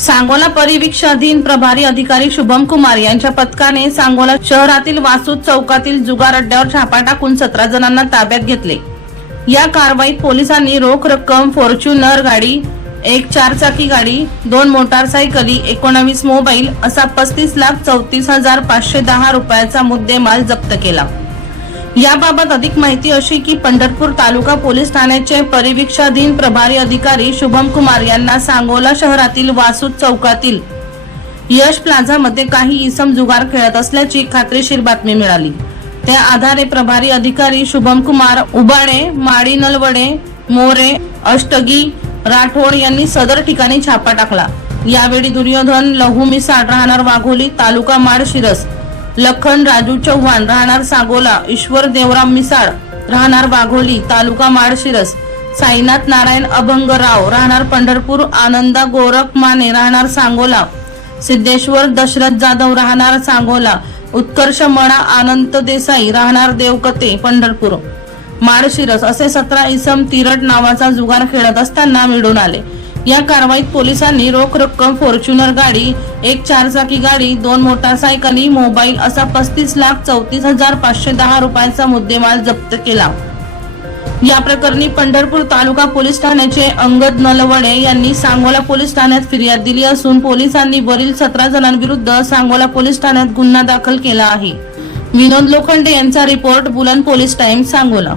सांगोला परिवीक्षाधीन प्रभारी अधिकारी शुभम कुमार यांच्या पथकाने सांगोला शहरातील वासूद चौकातील जुगार अड्ड्यावर छापा टाकून सतरा जणांना ताब्यात घेतले. या कारवाईत पोलिसांनी रोख रक्कम फॉर्च्युनर गाडी एक चारचाकी गाडी दोन मोटारसायकली एकोणावीस मोबाईल असा पस्तीस लाख चौतीस हजार पाचशे दहा रुपयाचा मुद्देमाल जप्त केला. याबाबत अधिक माहिती अशी की पंढरपूर तालुका पोलीस ठाण्याचे परिवीक्षाधीन प्रभारी अधिकारी शुभम कुमार यांना सांगोला शहरातील वासूद चौकातील यश प्लाझामध्ये काही इसम जुगार खेळत असल्याची खात्रीशीर बातमी मिळाली. त्या आधारे प्रभारी अधिकारी शुभम कुमार उबाणे माळी नलवडे मोरे अष्टगी राठोड यांनी सदर ठिकाणी छापा टाकला. यावेळी दुर्योधन लहू मिसाळ राहणार वाघोली तालुका माड शिरस लखन राजू चव्हाण राहणार सागोला ईश्वर देवराम मिसाळ राहणार वाघोली तालुका माळशिरस साईनाथ नारायण अभंगराव राहणार पंढरपूर आनंदा गोरख माने राहणार सांगोला सिद्धेश्वर दशरथ जाधव राहणार सांगोला उत्कर्ष मणा आनंद देसाई राहणार देवकते पंढरपूर. माळशिरस असे सतरा इसम तिरट नावाचा जुगार खेळत असताना मिळून आले. या कारवाईत पोलिसांनी रोख रक्कम फॉर्च्युनर गाडी एक चारचाकी गाडी दोन मोटारसायकली मोबाईल असा पस्तीस लाख चौतीस हजार पाचशे दहा रुपयाचा मुद्देमाल जप्त केला. या प्रकरणी पंढरपूर तालुका पोलीस ठाण्याचे अंगद नलवडे यांनी सांगोला पोलीस ठाण्यात फिर्याद दिली असून पोलिसांनी वरील सतरा जणांविरुद्ध सांगोला पोलीस ठाण्यात गुन्हा दाखल केला आहे. विनोद लोखंडे यांचा रिपोर्ट बुलंद पोलीस टाइम्स सांगोला.